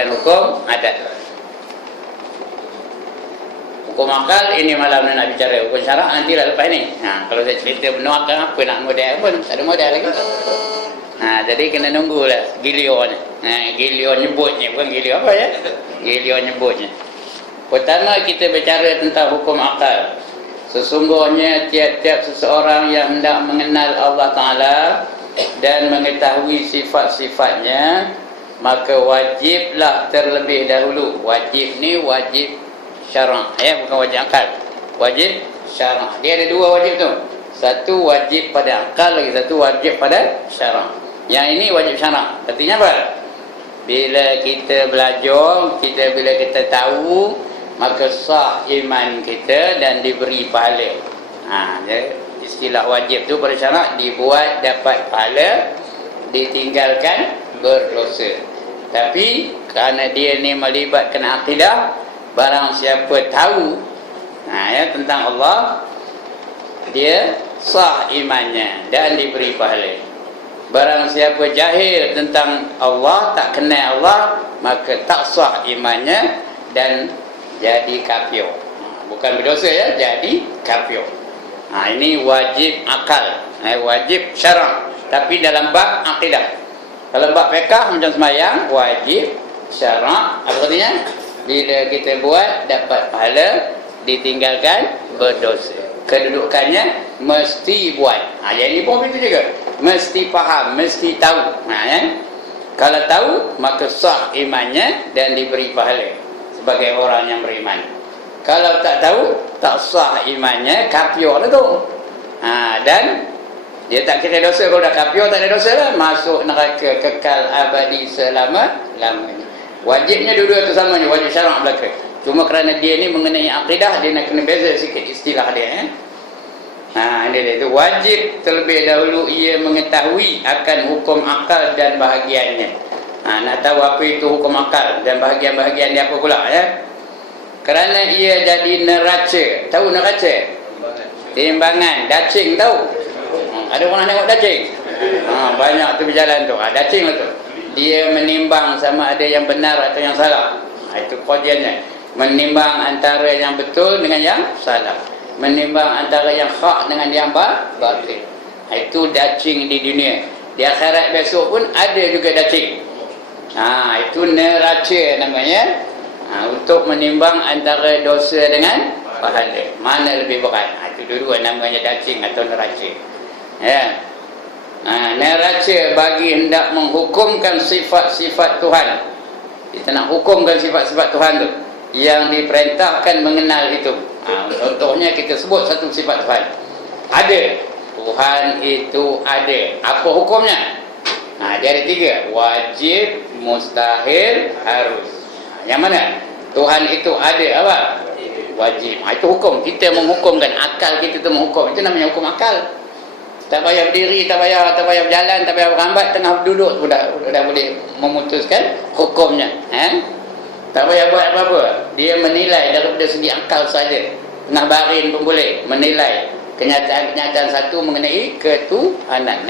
dan hukum adat. Hukum akal ini malam ni nak bicara. Hukum syarak nanti lah lepas ni. Kalau saya cerita benar akal apa nak model pun tak ada model lagi. Jadi kena nunggulah gilion. Gilion nyebutnya bukan gilion apa ya? Gilion nyebutnya. Pertama kita bicara tentang hukum akal. Sesungguhnya tiap-tiap seseorang yang hendak mengenal Allah Ta'ala dan mengetahui sifat-sifatnya, maka wajiblah terlebih dahulu. Wajib ni wajib syarak, ya, bukan wajib akal. Wajib syarak. Dia ada dua wajib tu. Satu wajib pada akal, lagi satu wajib pada syarak. Yang ini wajib syarak. Artinya apa? Bila kita belajar, bila kita tahu, maka sah iman kita dan diberi pahala. Istilah wajib tu pada syarak, dibuat dapat pahala, ditinggalkan berdosa. Tapi kerana dia ni melibatkan akidah, barang siapa tahu tentang Allah, dia sah imannya dan diberi pahala. Barang siapa jahil tentang Allah, tak kenal Allah, maka tak sah imannya dan jadi kafir. Bukan berdosa ya, jadi kafir. Ini wajib akal, wajib syarak. Tapi dalam bab akidah. Kalau bab fiqh macam sembahyang, wajib syarak. Apa artinya? Bila kita buat dapat pahala, ditinggalkan berdosa. Kedudukannya mesti buat. Yang ini pun begitu juga. Mesti faham, mesti tahu. Kalau tahu, maka sah imannya dan diberi pahala sebagai orang yang beriman. Kalau tak tahu, tak sah imannya, kafir lah tu. Dan dia tak kira dosa. Kalau dah kafir, tak ada dosa lah. Masuk neraka kekal abadi selama-lamanya. Wajibnya dua-dua tu sama ni, wajib syarak belaka. Cuma kerana dia ni mengenai akidah, dia nak kena beza sikit istilah dia. Ini dia tu. Wajib terlebih dahulu ia mengetahui akan hukum akal dan bahagiannya. Nak tahu apa itu hukum akal dan bahagian-bahagian dia apa pula ya? Kerana ia jadi neraca. Tahu neraca? Timbangan, dacing tahu? Ada orang nak tengok dacing? Banyak tu berjalan tu. Dacing lah tu. Dia menimbang sama ada yang benar atau yang salah. Itu kajiannya. Menimbang antara yang betul dengan yang salah. Menimbang antara yang hak dengan yang batil. Itu dacing di dunia. Di akhirat besok pun ada juga dacing. Itu neraca namanya. Untuk menimbang antara dosa dengan pahala, mana lebih berat. Itu dua-dua namanya dacing atau neraca. Neraca bagi hendak menghukumkan sifat-sifat Tuhan. Kita nak hukumkan sifat-sifat Tuhan tu, yang diperintahkan mengenal itu. Contohnya kita sebut satu sifat Tuhan. Ada. Tuhan itu ada. Apa hukumnya? Dia ada tiga. Wajib, mustahil, harus. Yang mana? Tuhan itu ada apa? Wajib. Itu hukum. Kita menghukumkan. Akal kita tu menghukum. Itu namanya hukum akal. Tak payah berdiri, tak payah berjalan, tak payah berambat, tengah duduk pun dah boleh memutuskan hukumnya. Tak payah buat apa-apa. Dia menilai daripada segi akal saja. Tengah baring pun boleh menilai kenyataan-kenyataan satu mengenai ketuhanan.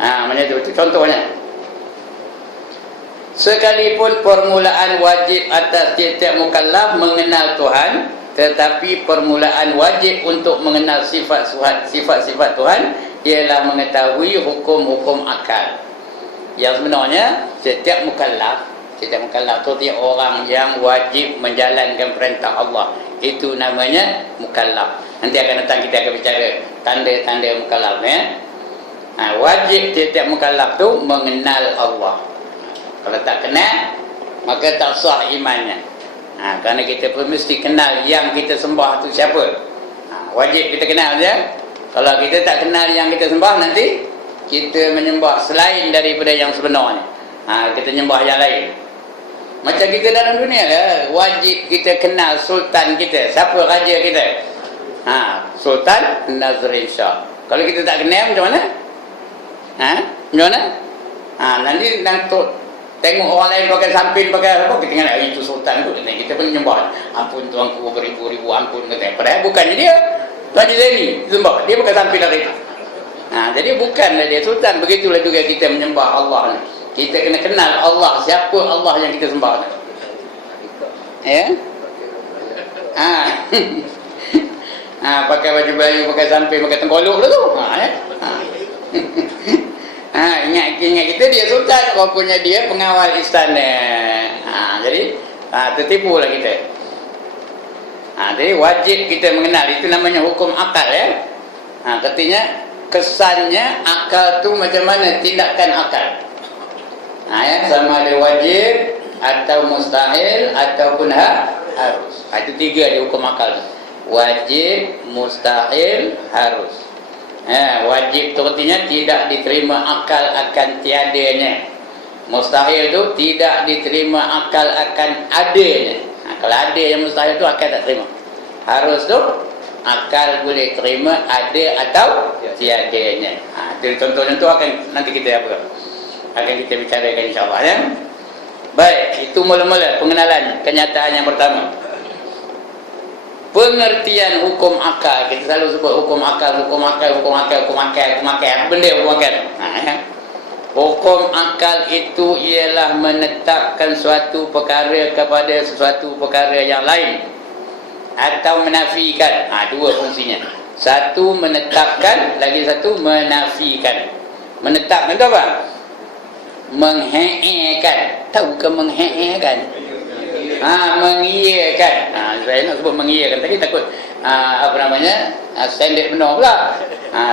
Macam itu contohnya. Sekalipun permulaan wajib atas tiap-tiap mukallaf mengenal Tuhan, tetapi permulaan wajib untuk mengenal sifat-sifat Tuhan ialah mengetahui hukum-hukum akal. Yang sebenarnya setiap mukallaf tu tiap orang yang wajib menjalankan perintah Allah. Itu namanya mukallaf. Nanti akan datang kita akan bicara tanda-tanda mukallaf wajib tiap-tiap mukallaf tu mengenal Allah. Kalau tak kenal, maka tak sah imannya. Kerana kita pun mesti kenal yang kita sembah tu siapa. Wajib kita kenal dia. Kalau kita tak kenal yang kita sembah, nanti kita menyembah selain daripada yang sebenarnya. Kita menyembah yang lain. Macam kita dalam dunia lah, wajib kita kenal sultan kita. Siapa raja kita? Sultan Nazrin Shah. Kalau kita tak kenal, macam mana? Macam mana? Nanti tengok orang lain pakai samping, pakai apa, kita ingat itu sultan tu. Kita pun menyembah. Ampun tuanku, beribu-ribu ampun kata. Padahal bukannya dia Raja Zaini sembah. Dia pakai samping dari itu. Jadi bukanlah dia sultan. Begitulah juga kita menyembah Allah ni. Kita kena kenal Allah, siapa Allah yang kita sembah. Ya? Pakai baju bayu, pakai samping, pakai tengkolok tu. Ya? Ingat kita dia sultan, rupanya dia pengawal istana. Jadi tertipulah kita. Jadi wajib kita mengenal, itu namanya hukum akal ya. Katanya kesannya akal tu macam mana tindakan akal. Ya, sama ada wajib atau mustahil ataupun harus. Itu tiga di hukum akal. Wajib, mustahil, harus. Wajib tu artinya tidak diterima akal akan tiadanya. Mustahil tu tidak diterima akal akan adanya. Kalau ada yang mustahil tu akal tak terima. Harus tu akal boleh terima ada atau tiadanya. Itu contoh-contoh akan nanti kita akan kita bicarakan insya-Allah ya. Baik, itu mula-mula pengenalan kenyataan yang pertama. Pengertian hukum akal. Kita selalu sebut hukum akal, hukum akal, hukum akal, hukum akal, hukum akal. Apa benda hukum akal? Hukum akal itu ialah menetapkan suatu perkara kepada sesuatu perkara yang lain atau menafikan. Dua fungsinya. Satu menetapkan, lagi satu menafikan. Menetapkan itu apa? Menghe'ekan. Tahu ke menghe'ekan? Mengiyakan. Saya nak sebut mengiyakan tadi takut standard benar pula.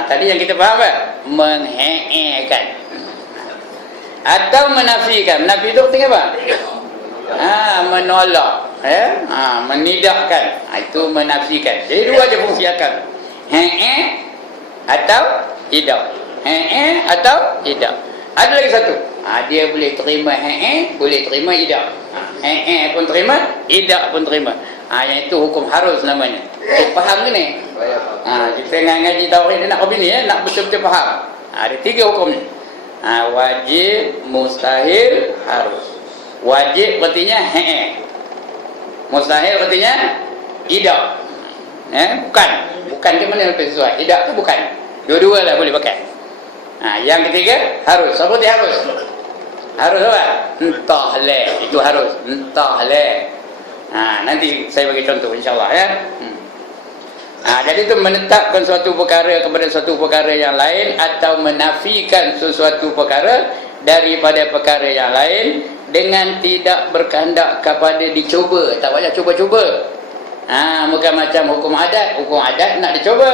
Tadi yang kita faham apa? Menghe'ekan atau menafikan. Menafi itu artinya apa? Menolak, menidakkan. Itu menafikan. Jadi dua je fungsi akal. Atau tidak. Atau tidak. Ada lagi satu. Dia boleh terima boleh terima tidak. Pun terima, tidak pun terima. Yang itu hukum harus namanya. Faham ke ni? Kita ngaji tauhid nak apa ni nak betul-betul faham. Ada tiga hukum ni. Wajib, mustahil, harus. Wajib artinya mustahil artinya tidak. Bukan ke mana lebih sesuai. Tidak tu bukan. Dua-dua lah boleh pakai. Yang ketiga harus. Apa dia harus? Harus apa? Entahlah. Itu harus. Entahlah. Nanti saya bagi contoh insya-Allah ya. Jadi itu menetapkan suatu perkara kepada suatu perkara yang lain atau menafikan sesuatu perkara daripada perkara yang lain dengan tidak berkehendak kepada dicuba. Tak payah cuba-cuba. Bukan macam hukum adat. Hukum adat nak dicuba.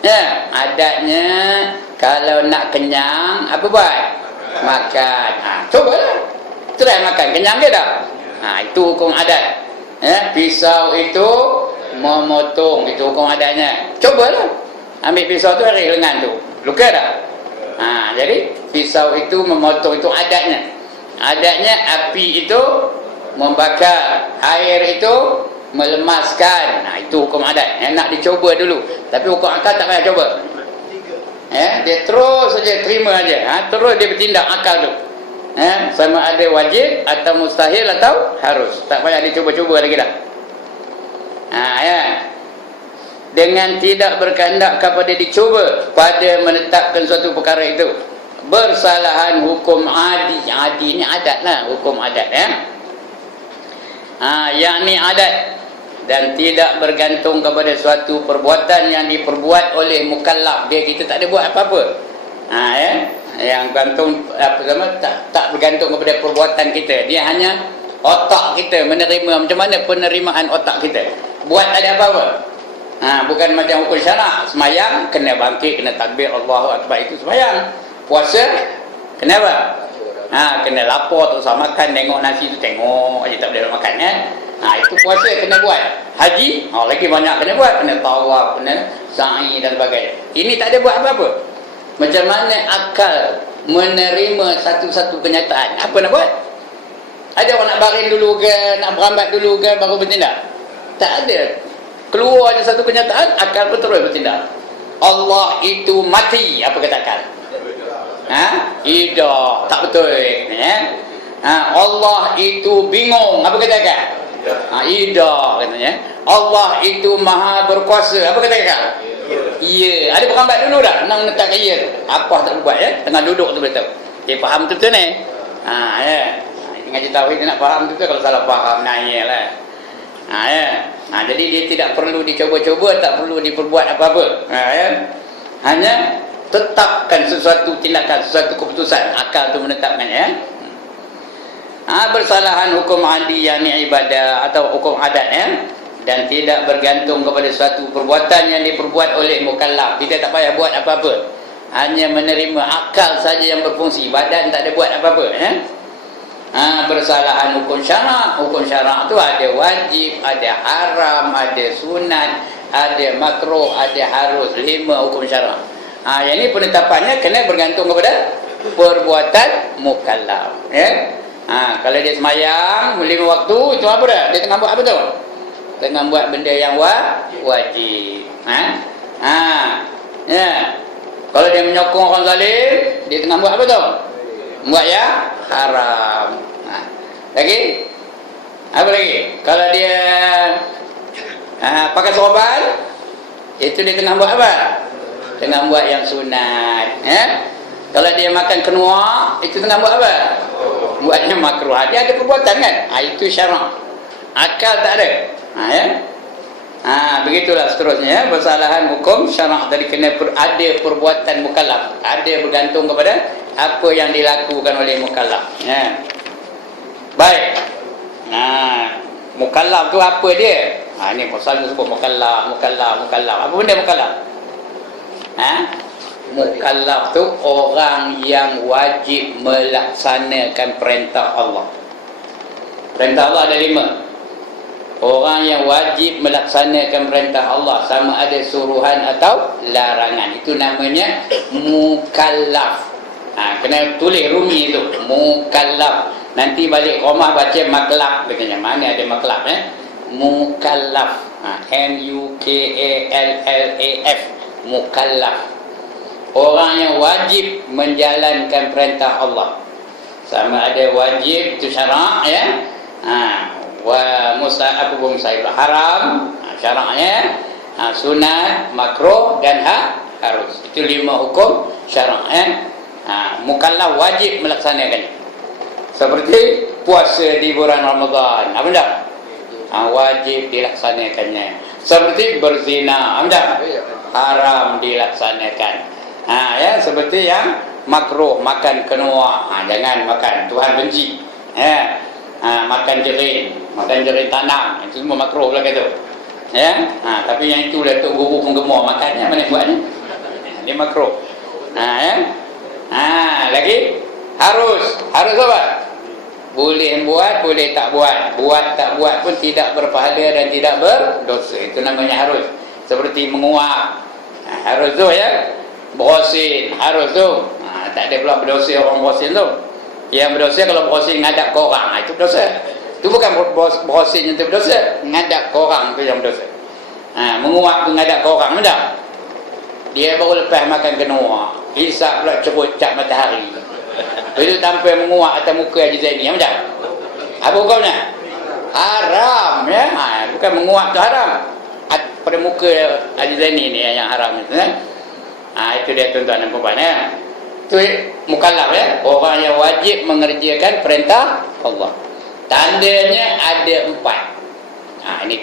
Ya, adatnya kalau nak kenyang apa buat? Makan. Cubalah. Try makan, kenyang ke tak? Itu hukum adat. Pisau itu memotong, itu hukum adatnya. Cubalah. Ambil pisau tu hari lengan tu. Luka tak? Jadi pisau itu memotong, itu adatnya. Adatnya api itu membakar, air itu melemaskan. Itu hukum adat. Nak dicoba dulu. Tapi hukum akal tak payah coba. Dia terus saja terima aja. Terus dia bertindak akal tu. Sama ada wajib atau mustahil atau harus. Tak payah dicuba-cuba lagi dah. Dengan tidak berkehendak kepada dicuba pada menetapkan suatu perkara itu, bersalahan hukum adi. Adi ni adat lah, hukum adat yakni adat, dan tidak bergantung kepada suatu perbuatan yang diperbuat oleh mukallaf. Kita tak ada buat apa-apa. Yang gantung tak bergantung kepada perbuatan kita. Dia hanya otak kita menerima. Macam mana penerimaan otak kita? Buat tak ada apa-apa. Bukan macam hukum syarak. Semayang kena bangkit, kena takbir Allahu Akbar, itu semayang. Puasa kena apa? Kena lapor, tak usah makan, tengok nasi tu tengok aja, tak boleh makan itu puasa kena buat. Haji lagi banyak kena buat, kena tawaf, kena sa'i dan sebagainya. Ini tak ada buat apa-apa. Macam mana akal menerima satu-satu kenyataan? Apa nak buat? Ada orang nak baring dulu ke, nak berambat dulu ke baru bertindak? Tak ada. Keluar je satu kenyataan, akal pun terus bertindak. Allah itu mati, apa kata akal? Tidak, tak betul. Allah itu bingung, apa kata akal? Tidak, katanya. Allah itu maha berkuasa, apa kata akal? Ya. Ada berambat dulu dah, nak menetapkan ya tu. Apa tak buat tengah duduk tu boleh tahu. Dia faham betul ni. Ya. Ngaji tauhid dia nak faham betul, kalau salah faham nanya lah. Ya. Jadi dia tidak perlu dicoba-coba, tak perlu diperbuat apa-apa. Ya. Hanya tetapkan sesuatu tindakan, sesuatu keputusan, akal tu menetapkannya. Bersalahan hukum adi yang ibadah atau hukum adat ya, dan tidak bergantung kepada suatu perbuatan yang diperbuat oleh mukallaf. Kita tak payah buat apa-apa, hanya menerima akal saja yang berfungsi, badan tak ada buat apa-apa ya. Bersalahan hukum syarak. Hukum syarak tu ada wajib, ada haram, ada sunat, ada makruh, ada harus. 5 hukum syarak. Yang ni penetapannya kena bergantung kepada perbuatan mukallaf ya. Kalau dia semayang 5 waktu, itu apa dah? Dia tengah buat apa tu? Tengah buat benda yang wajib. Ya. Kalau dia menyokong orang zalim, dia tengah buat apa tu? Buat yang haram. Lagi? Apa lagi? Kalau dia pakai sorban, itu dia tengah buat apa? Tengah buat yang sunat ya? Kalau dia makan kenua, itu tengah buat apa? Buatnya makruh. Dia ada perbuatan kan? Itu syarak. Akal tak ada. Ya? Begitulah seterusnya. Bersalahan hukum syarak tadi kena ada perbuatan mukallaf. Ada bergantung kepada apa yang dilakukan oleh mukallaf ya. Baik. Mukallaf tu apa dia? Ni pasal sebut mukallaf. Apa benda mukallaf? Mukallaf tu orang yang wajib melaksanakan perintah Allah. Perintah Allah ada 5. Orang yang wajib melaksanakan perintah Allah, sama ada suruhan atau larangan, itu namanya mukallaf. Kena tulis rumi itu, mukallaf. Nanti balik rumah baca maklaf katanya. Mana ada maklaf mukallaf. M-U-K-A-L-L-A-F, mukallaf. Orang yang wajib menjalankan perintah Allah, sama ada wajib itu syarak ya, wa mustahab haram syaraknya, sunat, makruh dan harus. Itu 5 hukum syarak ya. Mukallaf wajib melaksanakan. Seperti puasa di bulan Ramadan, apa dah? Wajib dilaksanakannya. Seperti berzina, apa dah? Haram dilaksanakan. Ya, seperti yang makruh, makan kenua, jangan makan, Tuhan benci ya. Makan jerin tanam, itu semua makruh lah kata ya. Tapi yang itu lah Tok Guru penggemar makannya, mana buatnya? Dia makruh ya. Lagi harus apa? Boleh buat, boleh tak buat. Buat tak buat pun tidak berpahala dan tidak berdosa. Itu namanya harus. Seperti menguap, harus tu ya. Berosin, harus tu. Tak ada pula berdosa orang berosin tu. Yang berdosa kalau berosin ngadap ke orang, itu berdosa. Itu bukan berosin yang tu berdosa, ngadap ke orang tu yang berdosa. Menguap tu ngadap ke orang, betul? Dia baru lepas makan kenua, hisap pula cerut cap matahari. Itu tanpa menguap atas muka Haji Zaini, betul? Apa hukumnya? Haram ya. Bukan menguap tu haram. Pada muka Haji Zaini ni yang haram itu kan. Itu dia tuan-tuan dan puan ya. Itu mukallaf ya, orang yang wajib mengerjakan perintah Allah. Tandanya ada 4. Ini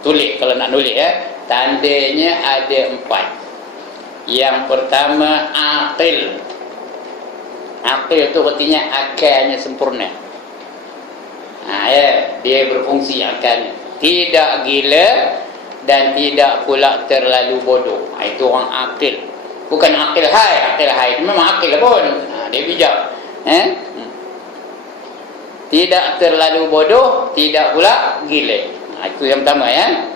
tulis kalau nak nulis ya. Tandanya ada 4. Yang pertama aqil. Aqil itu artinya akalnya sempurna. Ya, dia berfungsi akalnya. Tidak gila dan tidak pula terlalu bodoh. Itu orang aqil. Bukan akil hai itu memang akil pun. Dia bijak. Tidak terlalu bodoh, tidak pula gila. Itu yang pertama ya.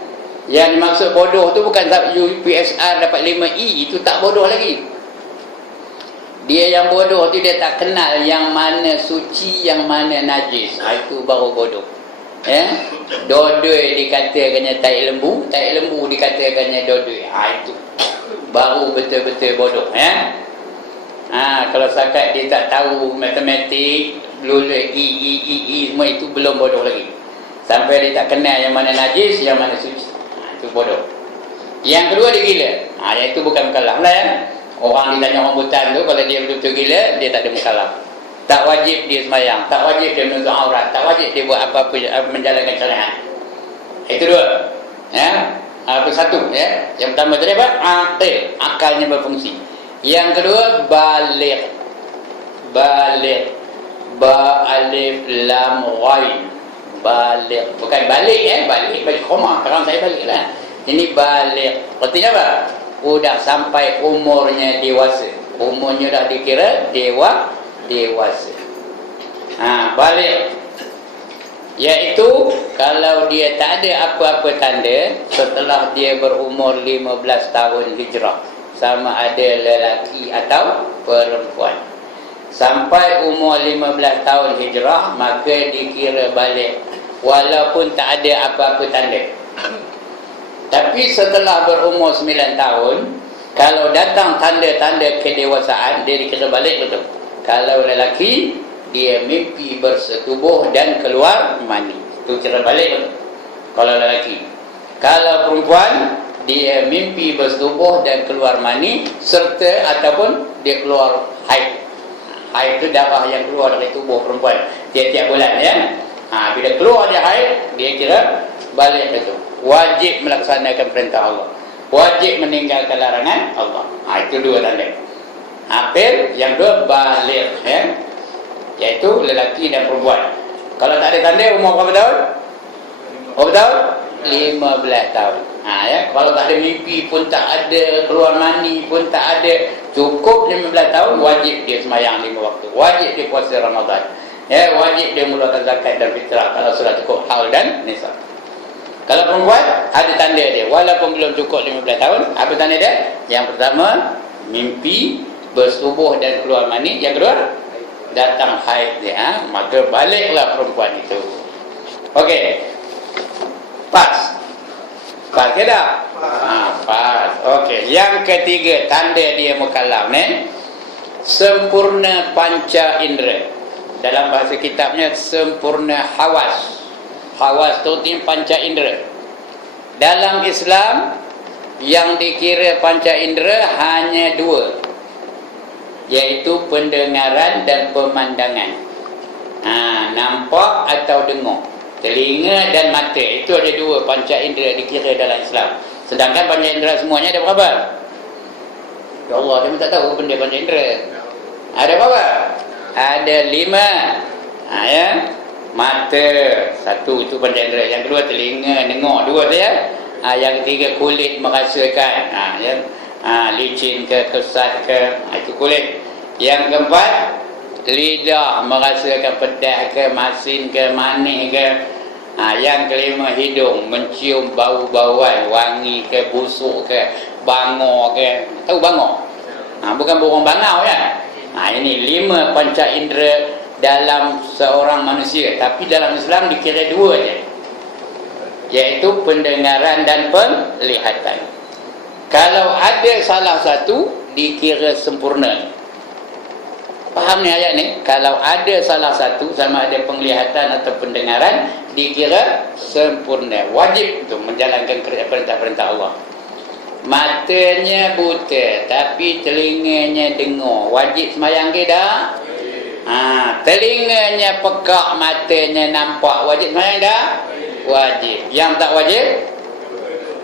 Yang dimaksud bodoh tu bukan UPSR dapat 5E, itu tak bodoh lagi. Dia yang bodoh tu dia tak kenal yang mana suci, yang mana najis. Itu baru bodoh. Dodoi dikatakannya tai lembu dikatakannya dodoi. Itu baru betul-betul bodoh ya. Kalau setakat dia tak tahu matematik, lulus I semua, itu belum bodoh lagi. Sampai dia tak kenal yang mana najis, yang mana suci, itu bodoh. Yang kedua dia gila. Yang itu bukan mukallaf lah ya. Orang ditanya rambutan tu, kalau dia betul-betul gila, dia tak ada mukallaf. Tak wajib dia sembahyang, tak wajib dia menutup aurat, tak wajib dia buat apa-apa menjalankan syariat. Itu dua. Ya. Apa satu ya. Yang pertama tadi apa? Aqil, akalnya berfungsi. Yang kedua baligh. Baligh. Ba alif lam ghain. Baligh. Bukan balik ya, balik bagi koma. Sekarang saya baliklah. Ini baligh. Artinya apa? Sudah sampai umurnya dewasa. Umurnya dah dikira dewasa. Balik. Iaitu kalau dia tak ada apa-apa tanda setelah dia berumur 15 tahun hijrah, sama ada lelaki atau perempuan, sampai umur 15 tahun hijrah, maka dikira balik walaupun tak ada apa-apa tanda. Tapi setelah berumur 9 tahun, kalau datang tanda-tanda kedewasaan, dia dikira balik betul. Kalau lelaki, dia mimpi bersetubuh dan keluar mani, itu kira balik betul. Kalau lelaki. Kalau perempuan, dia mimpi bersetubuh dan keluar mani, serta ataupun dia keluar haid. Haid itu darah yang keluar dari tubuh perempuan tiap-tiap bulan ya. Bila keluar dia haid, dia kira balik betul. Wajib melaksanakan perintah Allah, wajib meninggalkan larangan Allah. Itu dua tanda. Aqil, yang dua baligh ya. Iaitu lelaki dan perempuan. Kalau tak ada tanda, umur berapa tahun? Berapa tahun? 15 tahun. Ya. Kalau tak ada mimpi pun, tak ada keluar mani pun, tak ada, cukup 15 tahun, wajib dia sembahyang 5 waktu, wajib dia puasa Ramadan ya, wajib dia mengeluarkan zakat dan fitrah kalau sudah cukup haul dan nisab. Kalau perempuan, ada tanda dia walaupun belum cukup 15 tahun. Apa tanda dia? Yang pertama, mimpi bersetubuh dan keluar mani. Yang kedua, datang haid dia, maka baliklah perempuan itu. Okey. Pas ke dah? Pas. Okey. Yang ketiga, tanda dia mukallaf ni, sempurna panca indera. Dalam bahasa kitabnya sempurna hawas. Hawas tu artinya panca indera. Dalam Islam, yang dikira panca indera hanya dua, iaitu pendengaran dan pemandangan. Nampak atau dengar. Telinga dan mata, itu ada dua panca indera dikira dalam Islam. Sedangkan panca indera semuanya ada berapa? Ya Allah, dia tak tahu benda panca indera. Ada berapa? Ada 5. Ya. Mata, satu itu panca indera. Yang kedua telinga, dengar, dua saja. Yang ketiga kulit merasakan. Ya. Licin ke, kesat ke, itu kulit. Yang keempat, lidah merasakan pedas ke, masin ke, manis ke. Yang kelima, hidung mencium bau-bauan, wangi ke, busuk ke, bangor ke. Tahu bangor? Bukan burung bangau ya. Ini 5 panca indera dalam seorang manusia. Tapi dalam Islam dikira 2 je, iaitu pendengaran dan penglihatan. Kalau ada salah satu, dikira sempurna. Faham ni ayat ni? Kalau ada salah satu, sama ada penglihatan atau pendengaran, dikira sempurna. Wajib untuk menjalankan perintah-perintah Allah. Matanya buta, tapi telinganya dengar, wajib sembahyang ke dah? Telinganya pekak, matanya nampak, wajib sembahyang dah? Wajib. Yang tak wajib,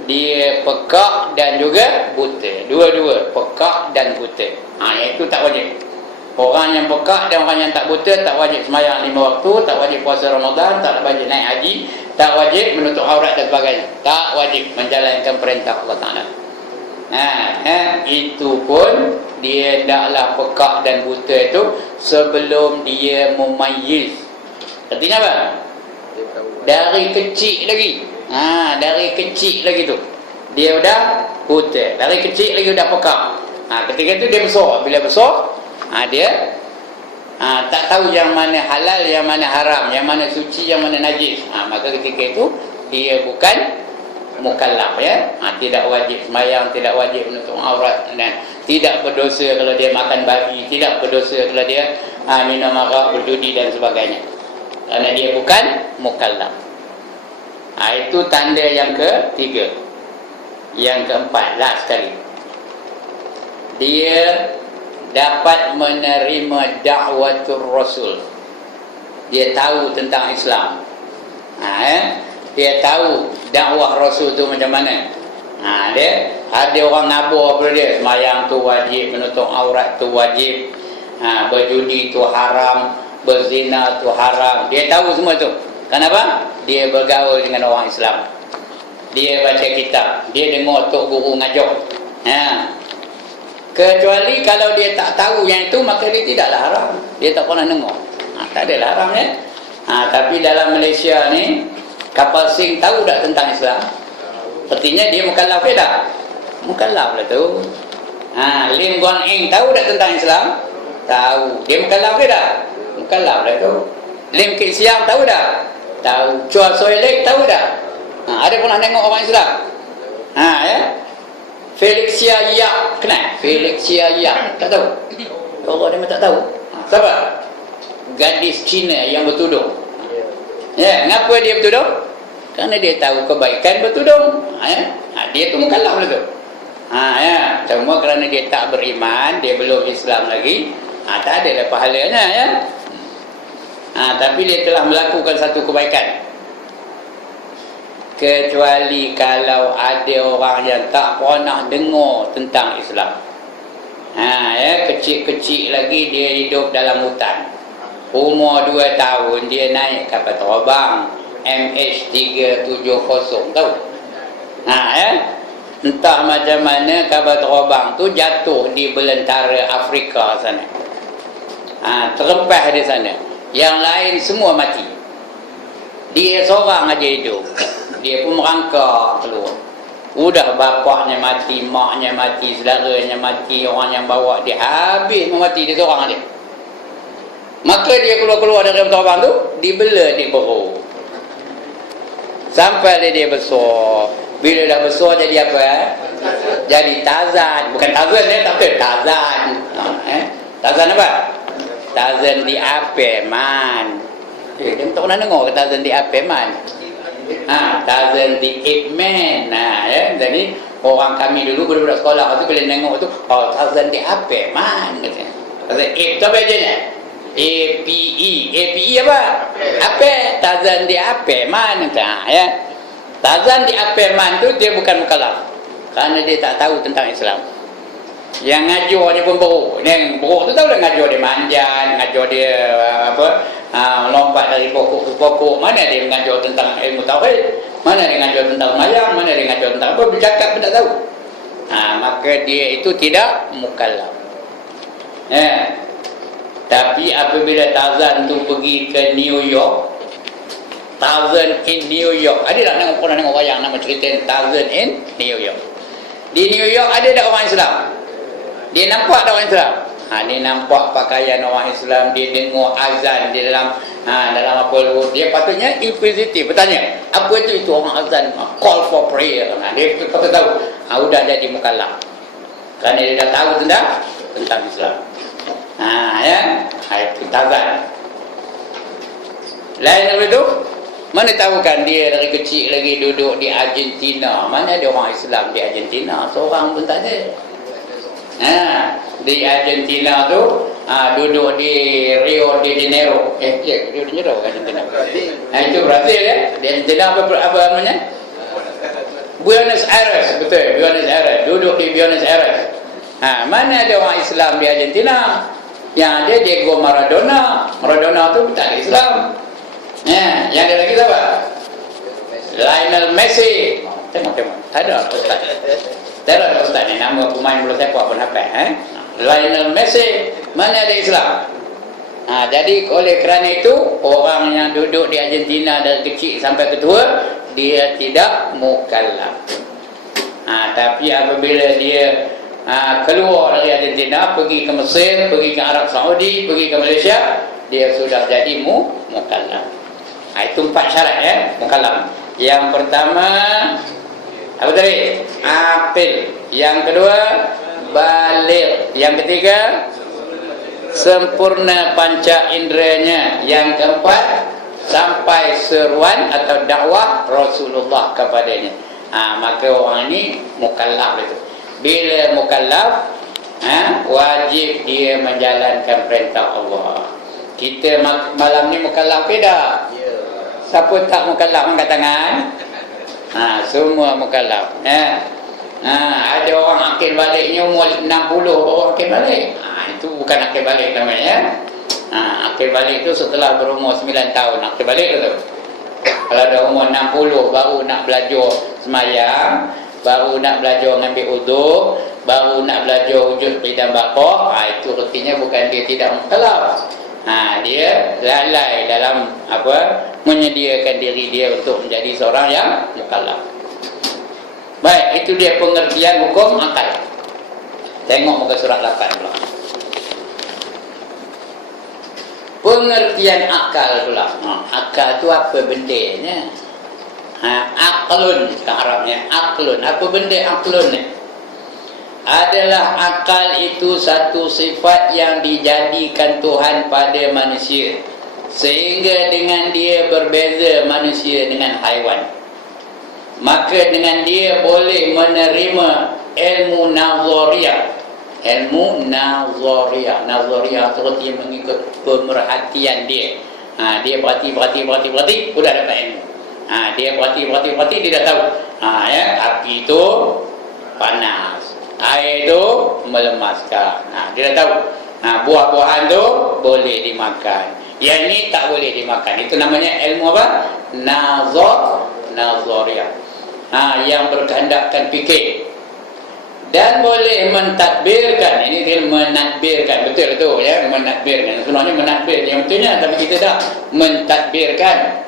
dia pekak dan juga buta. Dua-dua, pekak dan buta. Itu tak wajib. Orang yang pekak dan orang yang tak buta tak wajib sembahyang 5 waktu, tak wajib puasa Ramadan, tak wajib naik haji, tak wajib menutup aurat dan sebagainya. Tak wajib menjalankan perintah Allah Ta'ala. Itu pun dia taklah pekak dan buta itu sebelum dia mumayyiz. Artinya apa? Dari kecil lagi. Dari kecil lagi tu dia udah buta. Dari kecil lagi udah pekak. Ketika itu dia besar. Bila besar, dia tak tahu yang mana halal, yang mana haram, yang mana suci, yang mana najis. Maka ketika itu dia bukan mukallaf ya. Tidak wajib sembahyang, tidak wajib menutup aurat, dan tidak berdosa kalau dia makan babi, tidak berdosa kalau dia minum arak, berjudi dan sebagainya, kerana dia bukan mukallaf. Itu tanda yang ketiga. Yang keempat, last sekali, dia dapat menerima dakwatul Rasul. Dia tahu tentang Islam. Dia tahu dakwah Rasul tu macam mana. Dia ada orang ngabur pada dia, sembahyang tu wajib, menutup aurat tu wajib, berjudi tu haram, berzina tu haram. Dia tahu semua tu. Kenapa? Dia bergaul dengan orang Islam. Dia baca kitab, dia dengar tok guru ngajar. Kecuali kalau dia tak tahu yang itu, maka dia tidaklah haram. Dia tak pernah dengar. Tak adalah haram ya. Tapi dalam Malaysia ni, kapal sing tahu tak tentang Islam? Sepertinya dia mukallaf ke tak? Mukallaf lah tu. Lim Guan Eng tahu tak tentang Islam? Tahu. Dia mukallaf ke tak? Mukallaf lah tu. Lim Kit Siang tahu tak? Tahu. Chua Soy Lek tahu tak? Ada pernah tengok orang Islam? Ya. Felixia Yak kenal? Felixia Yak tak tahu? Allah dia tak tahu. Siapa? Gadis Cina yang bertudung. Ya, kenapa dia bertudung? Kerana dia tahu kebaikan bertudung. Dia tu mukallaf lah tu. Ya, cuma kerana dia tak beriman, dia belum Islam lagi, tak ada lah pahalanya ya. Tapi dia telah melakukan satu kebaikan. Kecuali kalau ada orang yang tak pernah dengar tentang Islam. Kecil-kecil lagi dia hidup dalam hutan. Umur 2 tahun dia naik kapal terbang MH370 tahu. Entah macam mana kapal terbang tu jatuh di belantara Afrika sana. Terlepas di sana. Yang lain semua mati. Dia seorang aja hidup. Dia pun merangkak keluar. Udah bapaknya mati, maknya mati, saudaranya mati, orang yang bawa dia habis mati, dia seorang aja. Maka dia keluar-keluar dari kapal terbang tu, dibela di beruk. Sampai dia besar. Bila dah besar jadi apa? Jadi Tarzan. Bukan Tarzan ya, tapi Tarzan. Tarzan apa? Tarzan di Apeman. Dia tak pernah dengar ke Tarzan di Apeman? Tarzan di Ape Man. Ya. Jadi orang kami dulu budak-budak sekolah tu bila tengok tu, Tarzan di Apeman. Tarzan Ape tu apa jadinya? APE. APE apa? Apa? Tarzan di Apeman. Ya. Tarzan di Apeman tu dia bukan mukallaf. Kerana dia tak tahu tentang Islam. Yang ngajar dia pun beruk. Yang beruk tu tahu lah, ngajar dia manjat, ngajar dia lompat dari pokok ke pokok. Mana dia mengajar tentang ilmu tauhid, mana dia mengajar tentang mayang, mana dia mengajar tentang apa, bercakap pun tak tahu. Maka dia itu tidak mukallaf. Tapi apabila Tarzan tu pergi ke New York, Tarzan in New York, ada tak pernah tengok wayang nama cerita Tarzan in New York? Di New York ada tak orang Islam? Dia nampak tak orang Islam? Dia nampak pakaian orang Islam, dia dengar azan di dalam apa lu, dia patutnya inquisitive, bertanya apa itu orang azan, call for prayer. Dia patut tahu. Sudah jadi mukallaf kerana dia dah tahu tentang Islam. Itu Tarzan. Lain daripada itu, mana tahu kan dia dari kecil lagi duduk di Argentina. Mana ada orang Islam di Argentina? Seorang pun tak ada. Di Argentina tu duduk di Rio de Janeiro. Rio de Janeiro Argentina. Itu Brazil ya. Di Argentina apa namanya? Buenos Aires, betul. Buenos Aires. Duduk di Buenos Aires. Mana ada orang Islam di Argentina? Yang ada Diego Maradona. Maradona tu tak ada Islam. Yang ada lagi siapa? Lionel Messi. Tengok. Ada ustaz. Tak ada ustaz ni, nama pemain bola sepak pun hafal. Lionel Messi, mana ada Islam? Jadi oleh kerana itu, orang yang duduk di Argentina dari kecil sampai ketua, dia tidak mukallaf. Tapi apabila dia keluar dari Argentina, pergi ke Mesir, pergi ke Arab Saudi, pergi ke Malaysia, dia sudah jadi mukallaf. Itu 4 syarat ya, mukallaf. Yang pertama apa tadi? Aqil. Yang kedua baligh. Yang ketiga sempurna panca inderanya. Yang keempat sampai seruan atau dakwah Rasulullah kepadanya. Maka orang ini mukallaf itu. Bila mukallaf, wajib dia menjalankan perintah Allah. Kita malam ni mukallaf ke tak? Ya. Siapa tak mukallaf angkat tangan? Semua mukallaf. Ada orang akil baliknya umur 60 baru akil balik. Itu bukan akil balik namanya. Akil balik tu setelah berumur 9 tahun akil balik tu. Kalau dah umur 60 baru nak belajar semayang, baru nak belajar mengambil uduk, baru nak belajar wujud qidam baqah, itu artinya bukan dia tidak mukallaf. Dia lalai dalam menyediakan diri dia untuk menjadi seorang yang mukallaf. Baik, itu dia pengertian hukum akal. Tengok muka surat 8 pula. Pengertian akal pula. Akal tu apa bendanya? Aqlun ke Arabnya. Aqlun. Apa benda aqlun ni? Adalah akal itu satu sifat yang dijadikan Tuhan pada manusia, sehingga dengan dia berbeza manusia dengan haiwan. Maka dengan dia boleh menerima ilmu nazariyah. Ilmu nazariyah. Nazariyah itu artinya mengikut pemerhatian dia. Dia berhati, sudah dapat ilmu. Dia berhati, dia dah tahu. Api itu panas, air itu melemaskan. Dia dah tahu. Buah-buahan tu boleh dimakan, yang ni tak boleh dimakan. Itu namanya ilmu apa? Nazariyah. Yang berkehendakkan fikir. Dan boleh mentadbirkan. Ini dia menadbirkan. Betul tu ya, menadbirkan. Sebenarnya menadbir yang betulnya, tapi kita dah mentadbirkan.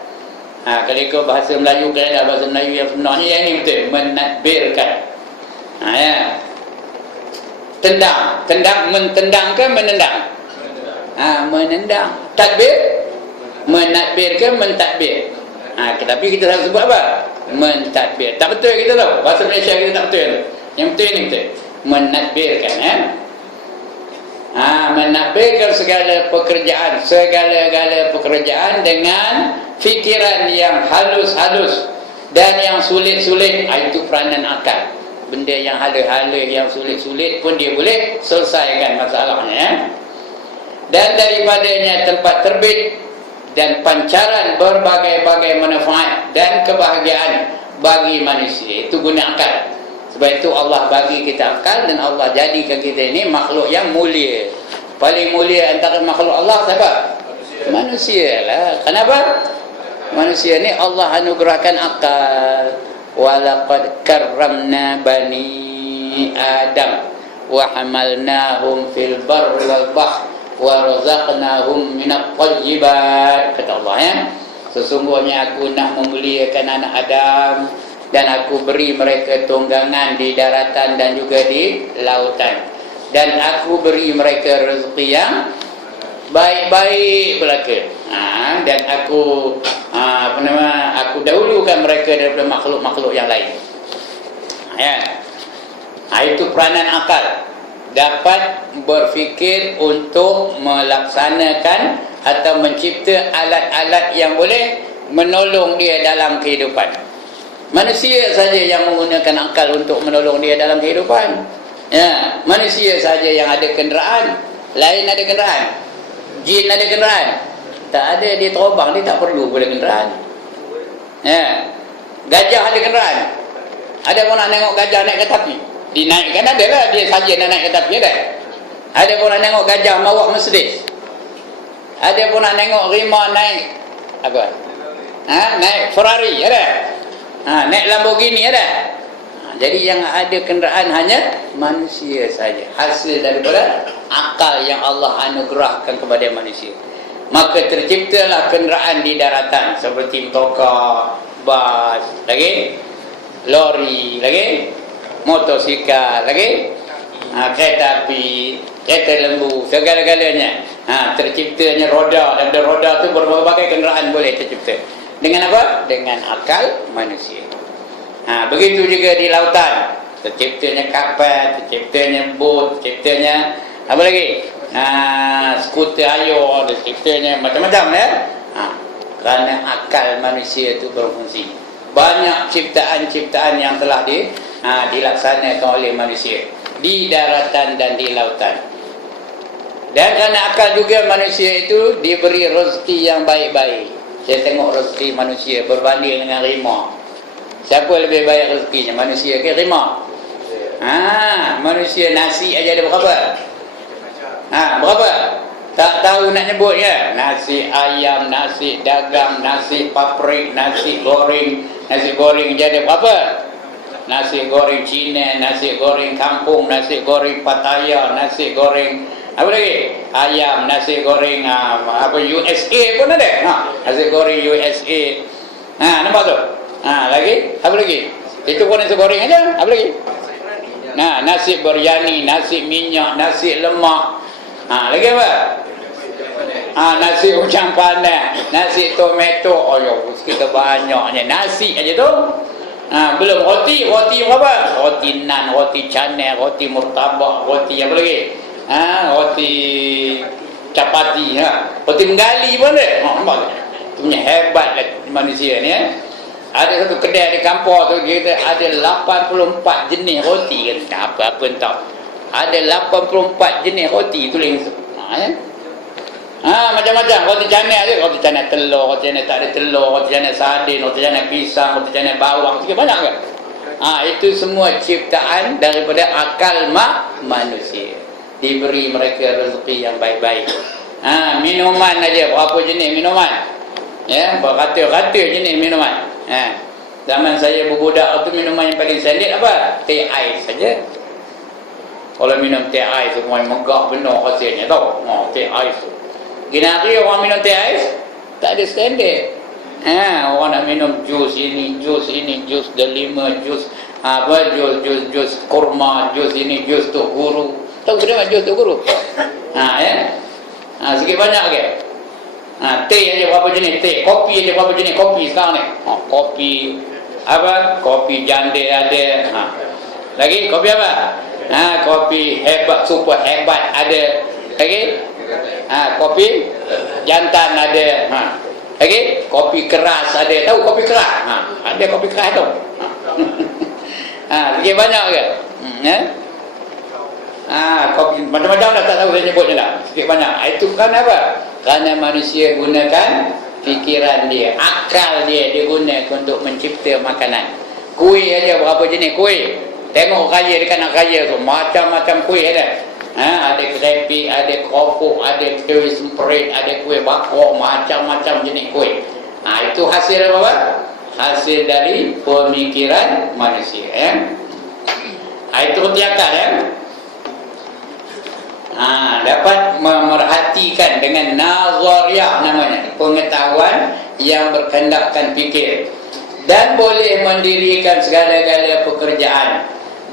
Kalau ikut bahasa Melayu, kalau bahasa Melayu yang sebenarnya yang ini betul, menadbirkan. Tendang, mentendang ke menendang? Menendang. Tadbir, menadbir ke mentadbir? Tapi kita harus sebut apa? Mentadbir. Tak betul kita tahu. Bahasa Malaysia kita tak betul. Yang betul ini betul. Menadbirkan. Menadbirkan segala pekerjaan dengan fikiran yang halus-halus dan yang sulit-sulit. Itu peranan akal. Benda yang halus-halus, yang sulit-sulit pun dia boleh selesaikan masalahnya. Dan daripadanya tempat terbit dan pancaran berbagai-bagai manfaat dan kebahagiaan bagi manusia. Itu guna akal. Sebab itu Allah bagi kita akal, dan Allah jadikan kita ini makhluk yang mulia. Paling mulia antara makhluk Allah siapa? Manusia lah. Kenapa? Manusia ni Allah anugerahkan akal. Walaqad karramna bani Adam wa hamalnahum fil barri wal bahr wa razaqnahum minat thayyibat. Kata Allah ya, sesungguhnya aku nak memuliakan anak Adam, dan aku beri mereka tunggangan di daratan dan juga di lautan, dan aku beri mereka rezeki yang baik-baik belaka. Dan aku aku dahulukan mereka daripada makhluk-makhluk yang lain. Itu peranan akal, dapat berfikir untuk melaksanakan atau mencipta alat-alat yang boleh menolong dia dalam kehidupan. Manusia saja yang menggunakan akal untuk menolong dia dalam kehidupan. Manusia saja yang ada kenderaan. Lain ada kenderaan. Jin ada kenderaan? Tak ada. Dia terbang, dia tak perlu pada kenderaan. Gajah ada kenderaan? Ada pun nak tengok gajah naik ke tapi? Dinaikkan ada lah. Dia saja nak naik ke tapi ada. Ada pun nak tengok gajah bawa Mercedes. Ada pun nak tengok rimau naik apa? Naik Ferrari ada. Naik Lamborghini ada. Jadi yang ada kenderaan hanya manusia saja, hasil daripada akal yang Allah anugerahkan kepada manusia. Maka terciptalah kenderaan di daratan seperti motor, bas, lagi lori, lagi motosikal, lagi kereta api, kereta lembu, segala-galanya. Terciptanya roda, dan roda tu berbagai kenderaan boleh tercipta. Dengan apa? Dengan akal manusia. Begitu juga di lautan, terciptanya kapal, terciptanya bot, terciptanya apa lagi? Skuter air, terciptanya macam-macam ya. Kerana akal manusia itu berfungsi. Banyak ciptaan-ciptaan yang telah dilaksanakan oleh manusia. di daratan dan di lautan. Dan kerana akal juga manusia itu diberi rezeki yang baik-baik. Saya tengok rezeki manusia berbanding dengan rimau. Siapa lebih baik rezekinya, manusia ke rimau? Manusia nasi aja ada berapa? Berapa? Tak tahu nak nyebut ya. Nasi ayam, nasi dagang, nasi paprik, nasi goreng. Nasi goreng je ada berapa? Nasi goreng Cina, nasi goreng kampung, nasi goreng Pattaya, nasi goreng apa lagi? Ayam, nasi goreng USA pun ada. Nasi goreng USA. Nampak tu? Lagi? Apa lagi? Itu pun nasi goreng aja. Apa lagi? Nasi biryani, nasi minyak, nasi lemak. Lagi apa? Nasi ucang pandai, nasi tomato. Kita banyaknya nasi aja tu. Belum roti berapa? Roti nan, roti canai, roti murtabak, roti apa lagi? Roti capati, roti menggali pun ada. Nampak tak? Itu punya hebat lah manusia ni. Ada satu kedai di kampung tu, kita ada 84 jenis roti. Apa-apa entah. Ada 84 jenis roti tulis. Macam-macam. Roti canai ada. Roti canai telur, roti canai tak ada telur, roti canai sardin, roti canai pisang, roti canai bawang. Sikit banyak ke? Itu semua ciptaan daripada akal manusia. Diberi mereka rezeki yang baik-baik. Minuman aja. Berapa jenis minuman? Ya, beratus-ratus jenis minuman. Zaman saya berbudak tu minuman yang paling standard apa? Teh ais saja. Kalau minum teh ais semua megah benar hasilnya tau. Teh ais tu. Gini orang minum teh ais tak ada standard. Orang nak minum jus ini, jus delima, jus jus kurma, jus ini, jus tu guru. Tahu ke mana jus tu guru? Sikit banyak ke? Teh aja berapa jenis teh, kopi aja berapa jenis kopi sekarang ni. Kopi apa? Kopi jande ada. Lagi kopi apa? Kopi hebat, super hebat ada. Lagi? Kopi jantan ada. Lagi? Kopi keras ada. Tahu kopi keras? Ada kopi keras tu. Sikit banyak ke? Kopi macam-macam dah, tak tahu saya nyebutnya dah. Sikit banyak. Itu kan apa? Kerana manusia gunakan fikiran dia, akal dia digunakan untuk mencipta makanan. Kuih aja berapa jenis kuih? Tengok kaya dekat nak kaya tu, macam-macam kuih ada. Ada krepi, ada keropok, ada kuih semprit, ada kuih bakar, macam-macam jenis kuih. Itu hasil apa? Hasil dari pemikiran manusia. Itu roti akal dapat memerhatikan dengan nazariyah namanya, pengetahuan yang berkendakkan fikir, dan boleh mendirikan segala-gala pekerjaan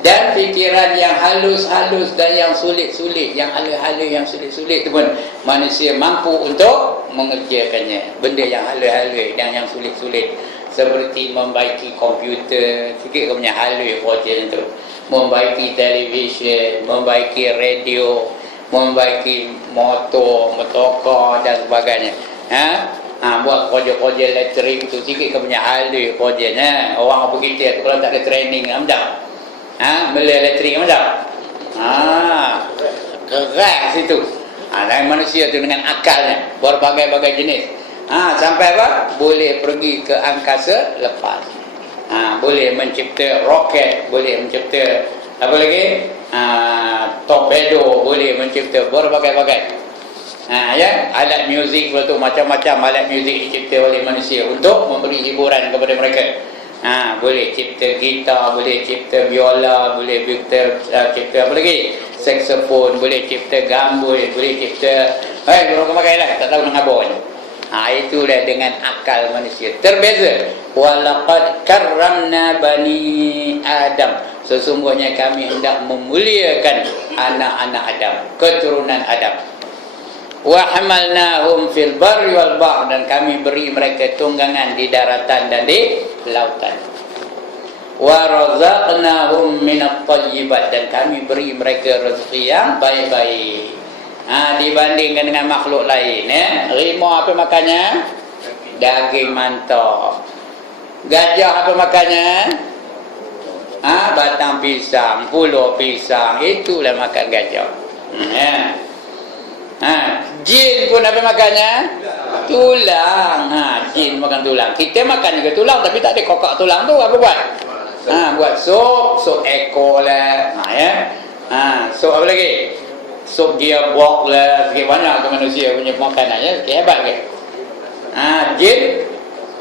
dan fikiran yang halus-halus dan yang sulit-sulit, yang halus-halus, yang sulit-sulit itu pun manusia mampu untuk mengerjakannya. Benda yang halus-halus dan yang sulit-sulit seperti membaiki komputer, sikit punya halus projek itu, membaiki televisyen, membaiki radio, membaiki motor dan sebagainya. Buat projek-projek elektrik itu sikit punya halus projeknya. Orang apa kita kalau tak ada training macam beli elektrik macam keras itu. Dan manusia itu dengan akalnya berbagai-bagai jenis. Sampai apa? Boleh pergi ke angkasa lepas. Boleh mencipta roket, boleh mencipta apa lagi? Torpedo, boleh mencipta berbagai-bagai. Alat muzik tu, macam-macam alat muzik dicipta oleh manusia untuk memberi hiburan kepada mereka. Boleh cipta gitar, boleh cipta biola, boleh cipta apa lagi? Saxophone, boleh cipta gambus, boleh cipta orang pakai lah, tak tahu nak apa. Itulah dengan akal manusia. Terbeza. Walaqad karramna bani Adam. Sesungguhnya kami hendak memuliakan anak-anak Adam, keturunan Adam. Wa hamalnahum fil barri wal bahr, dan kami beri mereka tunggangan di daratan dan di lautan. Wa razaqnahum minat thayyibat, dan kami beri mereka rezeki yang baik-baik. Dibandingkan dengan makhluk lain, rimau apa makannya? Daging mantap. Gajah apa makannya? Batang pisang, pulau pisang, itulah makan gajah. Jin pun apa makannya? Tulang. Jin makan tulang. Kita makan juga tulang, tapi tak ada kokak tulang tu. Apa buat? Buat sup ekor lah. Sup apa lagi? Sup gearbox lah. Sikit banyak ke manusia punya makanannya. Sikit hebat ke? Jin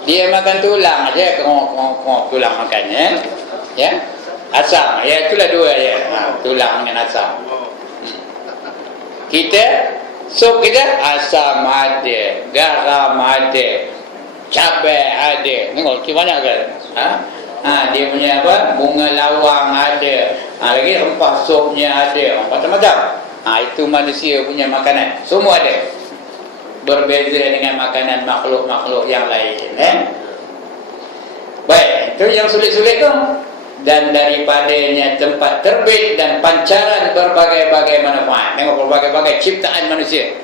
dia makan tulang aja, tulang makannya. Ya. Asam. Ya, itulah dua ya. Tulang dengan asam. Kita sup kita asam ada, garam ada, cabai ada. Tengok banyak kan? Dia punya apa? Bunga lawang ada. Lagi rempah supnya ada. Macam-macam. Itu manusia punya makanan. Semua ada. Berbeza dengan makanan makhluk-makhluk yang lain. Baik, itu yang sulit-sulit tu. Dan daripadanya tempat terbit dan pancaran berbagai-bagai manfaat. Tengok berbagai-bagai ciptaan manusia.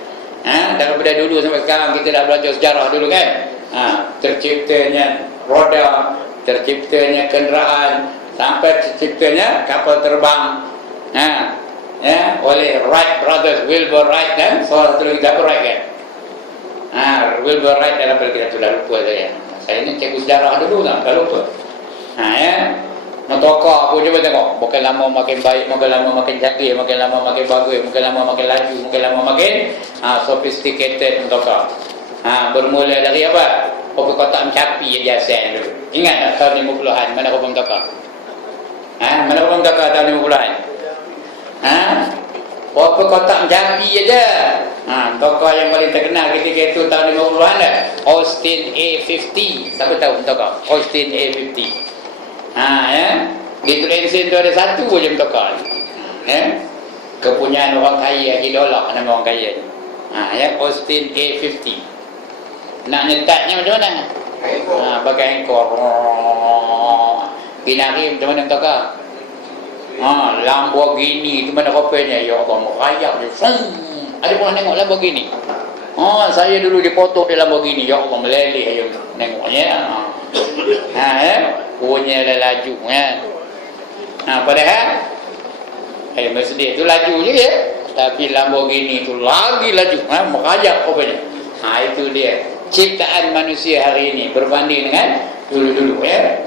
Daripada dulu sampai sekarang kita dah belajar sejarah dulu kan. Terciptanya roda, terciptanya kenderaan, sampai terciptanya kapal terbang. Oleh Wright Brothers, Wilbur Wright kan, salah satu lagi siapa Wright kan. Wilbur Wright dalam kita sudah lupa saya. Saya ni cikgu sejarah dulu tak lupa. Motoka aku cuba tengok, makin lama makin baik, makin lama makin canggih, makin lama makin bagus, makin lama makin laju, makin lama makin sophisticated motoka. Bermula dari apa? Kopi kotak mencapi yang biasa dulu. Ingat tak tahun 50-an mana kopi motoka? Mana kopi motoka tahun 50-an? Kopi kotak mencapi aja. Motoka yang paling terkenal ketika itu tahun 50-an dah. Austin A50. Siapa tahu motoka? Austin A50. Di Tulensin tu ada satu je motoka. Kepunyaan orang kaya, idola nama orang kaya. Austin A50. Nak nyetatnya macam mana? Pakai ekor. Binari macam mana motoka? Lamborghini tu mana kopenya? Ya Allah, merayap je. Ada pernah tengok Lamborghini? Saya dulu dipoto di Lamborghini. Ya Allah, meleleh ayo tengoknya. Punya dah laju padahal Mercedes tu laju je ya, tapi Lamborghini tu lagi laju, merayap kopenya. Itu dia ciptaan manusia hari ini berbanding dengan dulu-dulu ya.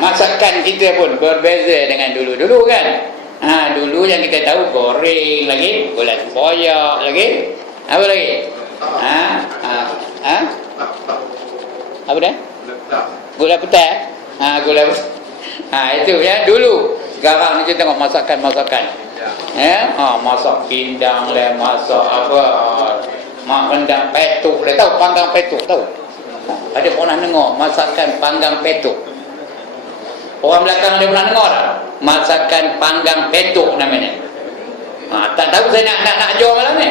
Masakan kita pun berbeza dengan dulu-dulu kan. Dulu yang kita tahu goreng lagi, gulai boyak lagi, apa lagi? Apa dah? Gulai putih. Gulai putih. Itu ya dulu. Sekarang ni kita tengok masakan-masakan. Masak pindang lah, masak apa? Mak rendang petuk lah, tahu panggang petuk tahu? Ada pernah dengar masakan panggang petuk? Orang belakang ada pernah dengar tak? Masakan panggang petuk namanya. Tak tahu saya nak jual malam ni.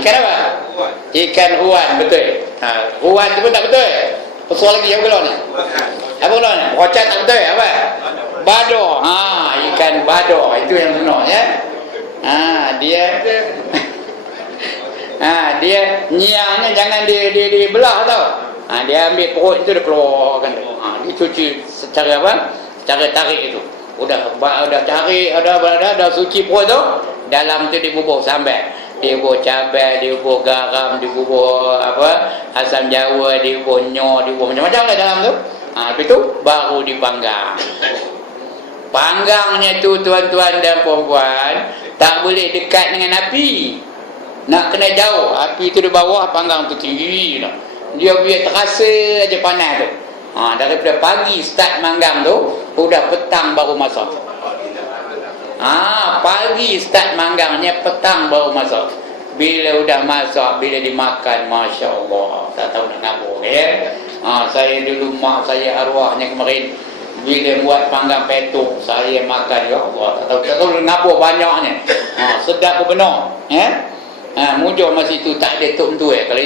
Ikan apa? Ikan ruan, betul. Ruan tu pun tak betul. Persoal lagi apa belum ni? Apa belum ni? Rocat tak betul apa? Bado. Ikan bado itu yang benar ya. Dia nyiangnya jangan dibelah tau. Dia ambil perut itu dia keluarkan. Dicuci secara apa? Secara tarik itu. Udah tarik, dah suci perut tu, dalam tu dibubuh sambal. Dibubuh cabai, dibubuh garam, dibubuh apa? Asam jawa, dibubuh nyor, dibubuh macam-macam lah dalam tu. Lepas tu baru dipanggang. Panggangnya tu tuan-tuan dan puan-puan tak boleh dekat dengan api. Nak kena jauh. Api tu di bawah, panggang tu tinggi dah. Dia biar terasa aja panas tu. Daripada pagi start manggang tu, udah petang baru masak. Pagi start manggangnya, petang baru masak. Bila udah masak, bila dimakan, Masya Allah, tak tahu nak ngabur ya. Saya dulu mak saya arwahnya kemarin, bila buat panggang petuk, saya makan, ya Allah, tak tahu ngabur banyaknya. Sedap benar ya. Mujur masa itu tak ada tok mentua. Kalau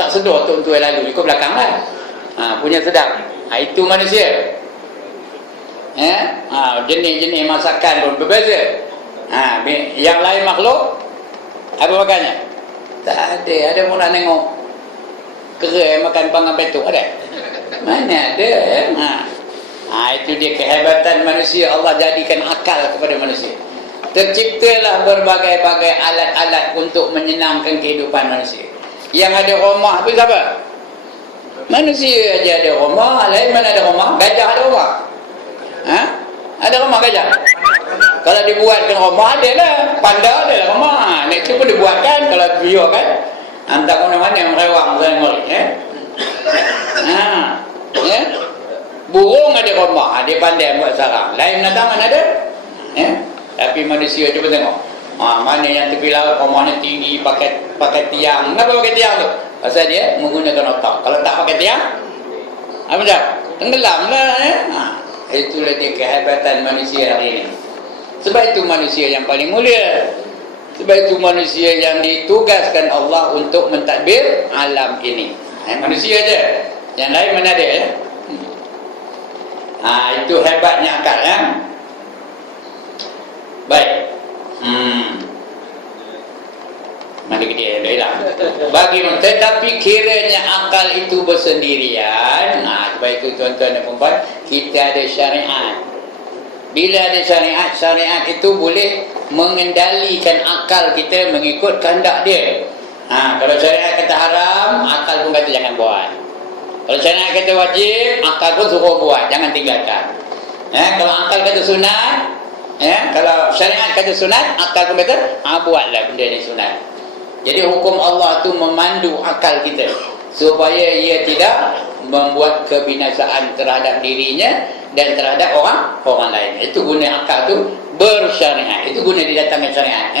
tak sedar tok mentua lalu, ikut belakang lah. Punya sedap. Itu manusia. Jenis-jenis masakan pun berbeza. Yang lain makhluk apa makannya? Tak ada. Ada pun nak tengok kera makan panggang petuk ada? Mana ada Itu dia kehebatan manusia. Allah jadikan akal kepada manusia. Terciptalah berbagai-bagai alat-alat untuk menyenangkan kehidupan manusia. Yang ada rumah tu siapa? Manusia aja ada rumah. Lain mana ada rumah? Gajah ada rumah. Ada rumah gajah? Kalau dibuatkan rumah ada lah. Panda ada lah rumah. Itu pun dibuatkan. Kalau biar kan, hantar ke mana-mana yang merewang. Burung ada rumah. Dia pandai buat sarang. Lain binatang mana ada? Tapi manusia cuba tengok. Mana yang tepi laut rumahnya tinggi pakai tiang. Kenapa pakai tiang tu? Pasal dia menggunakan otak. Kalau tak pakai tiang, apa dah? Tenggelam lah. Itulah dia kehebatan manusia hari ini. Sebab itu manusia yang paling mulia. Sebab itu manusia yang ditugaskan Allah untuk mentadbir alam ini. Manusia je. Yang lain mana ada ya? Itu hebatnya akal ya. Baik. Mari dia dah hilang. Tetapi kiranya akal itu bersendirian. Sebab itu tuan-tuan dan puan-puan, kita ada syariat. Bila ada syariat, syariat itu boleh mengendalikan akal kita mengikut kehendak dia. Kalau syariat kata haram, akal pun kata jangan buat. Kalau syariat kata wajib, akal pun suruh buat, jangan tinggalkan. Kalau akal kata sunat, kalau syariat kata sunat, akal pun kata buatlah benda ni sunat. Jadi hukum Allah tu memandu akal kita supaya ia tidak membuat kebinasaan terhadap dirinya dan terhadap orang lain. Itu guna akal tu bersyariat. Itu guna didatangkan syariat.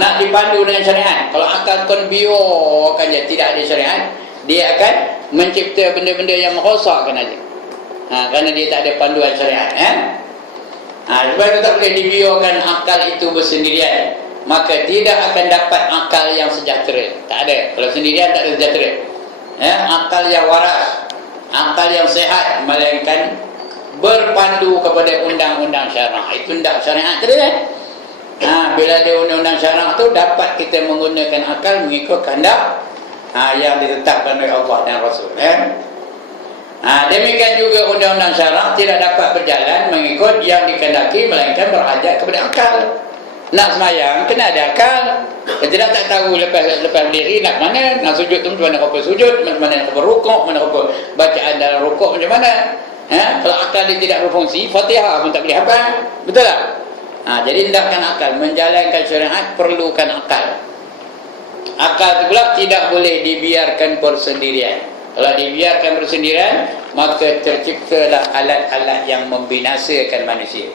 Nak dipandu dengan syariat. Kalau akal kon biarkan je tidak ada syariat, dia akan mencipta benda-benda yang merosakkan aja. Kerana dia tak ada panduan syariat. Sebab itu tak boleh dibiarkan akal itu bersendirian. Maka tidak akan dapat akal yang sejahtera. Tak ada. Kalau sendirian tak ada sejahtera. Akal yang waras, akal yang sehat, melainkan berpandu kepada undang-undang syarak. Itu undang syariat tadi bila ada undang-undang syarak tu, dapat kita menggunakan akal mengikut kehendak yang ditetapkan oleh Allah dan Rasul. Demikian juga undang-undang syarak tidak dapat berjalan mengikut yang dikehendaki, melainkan berhajat kepada akal. Nak semayang kena ada akal. Kita tak tahu lepas berdiri nak mana, nak sujud tu macam mana rupa sujud, macam mana rupa rukuk, mana rupa bacaan dalam rukuk macam mana. Kalau akal dia tidak berfungsi, Fatihah pun tak boleh hafal. Betul tak? Jadi hendakkan akal menjalankan syariat, perlukan akal. Akal itu pula tidak boleh dibiarkan bersendirian. Kalau dibiarkan bersendirian, maka terciptalah alat-alat yang membinasakan manusia.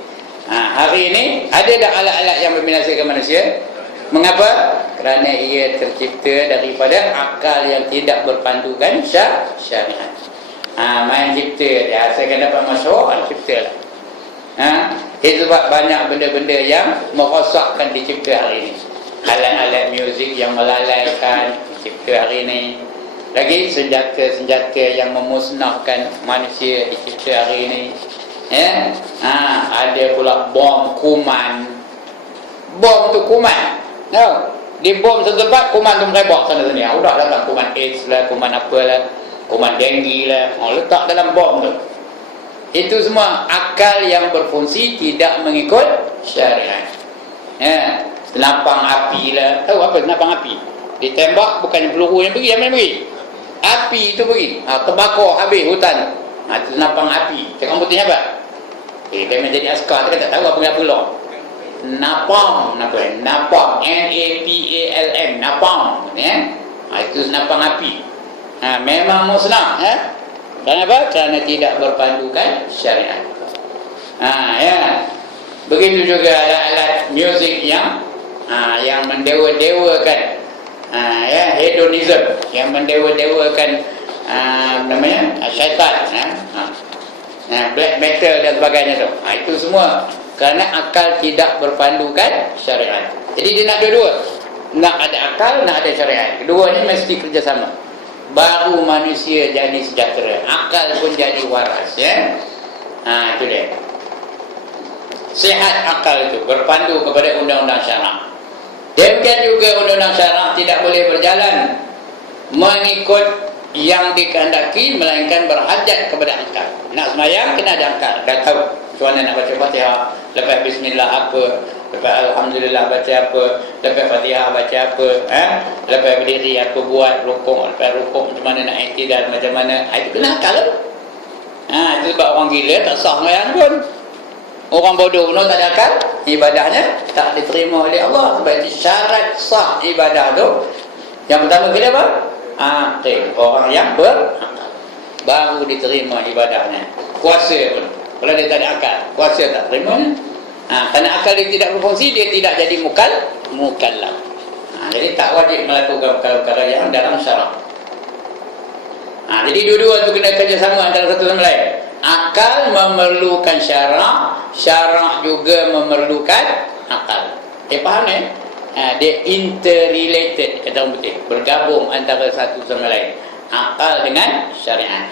Hari ini ada dah alat-alat yang membinasakan manusia. Mengapa? Kerana ia tercipta daripada akal yang tidak berpandukan syariat. Main cipta dia, saya akan dapat masyarakat cipta lah. Itu sebab banyak benda-benda yang merosakkan dicipta hari ini. Alat-alat muzik yang melalaikan dicipta hari ini. Lagi senjata-senjata yang memusnahkan manusia dicipta hari ini. Ada pula bom kuman. Bom tu kuman. Di bom satu tempat, kuman tu merebak sana sini. Udah datang kuman AIDS lah, kuman apalah, kuman denggi lah, letak dalam bom tu. Itu semua akal yang berfungsi tidak mengikut syariat. Senapang api lah. Tahu apa senapang api? Ditembak bukannya peluru yang pergi, yang mana pergi? Api itu pergi. Terbakar habis hutan. Itu senapang api. Cakap putihnya apa? Dia menjadi askar, dia tak tahu apa pula. Napalm, napalm, N-A-P-A-L-M, napalm. Itu senapang api. Memang musnah. Kenapa? Kerana tidak berpandukan syariat. Begitu juga alat-alat muzik yang mendewa-dewakan, hedonism, yang mendewa-dewakan namanya syaitan, black metal dan sebagainya tu. Itu semua kerana akal tidak berpandukan syariat. Jadi dia nak dua-dua. Nak ada akal, nak ada syariat. Keduanya mesti kerjasama. Baru manusia jadi sejahtera. Akal pun jadi waras. Itu dia. Sihat akal itu berpandu kepada undang-undang syarak. Demikian juga undang-undang syarak tidak boleh berjalan mengikut yang dikehendaki, melainkan berhajat kepada akal. Nak sembahyang kena ada akal, dah tahu macam mana nak baca Fatihah, lepas bismillah apa, lepas alhamdulillah baca apa, lepas Fatihah baca apa, lepas berdiri apa buat, rukuk, lepas rukuk macam mana nak i'tidal, macam mana, itu kena akal. Itu sebab orang gila tak sah sembahyang pun. Orang bodoh pun tak ada akal, ibadahnya tak diterima oleh Allah. Sebab itu syarat sah ibadah tu, yang pertama kena apa? Akil. Orang yang berakal baru diterima ibadahnya. Puasa pun, kalau dia tak ada akal, puasa tak terima. Kerana akal dia tidak berfungsi, dia tidak jadi mukallaf. Jadi tak wajib melakukan perkara-perkara yang dalam syarak. Jadi dua-dua tu kena kerjasama antara satu sama lain. Akal memerlukan syarak, syarak juga memerlukan akal. Faham ni? Dia interrelated, kata orang putih, bergabung antara satu sama lain, akal dengan syariat.